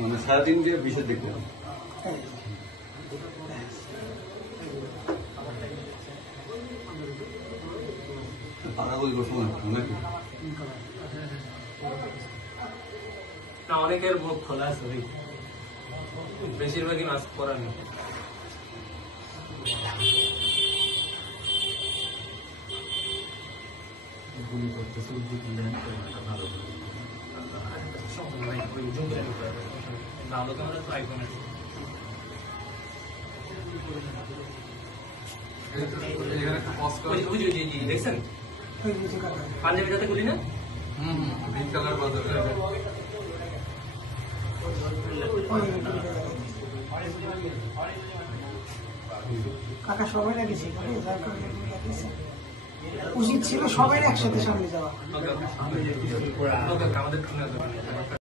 মানে সারাদিন যে বিষয় দেখতে না, অনেকের মুখ খোলা আছে, বেশিরভাগই মাস্ক পরা নেই। গুলি করতেছে ভালো ক্যামেরা তো আইফোন আছে। দেখছেন পাঞ্জাবি যাতে গুলি না গ্রিন কালার কাকা সবাই লাগিয়েছে, উচিত ছিল সবাই একসাথে সামনে যাওয়া। আমাদের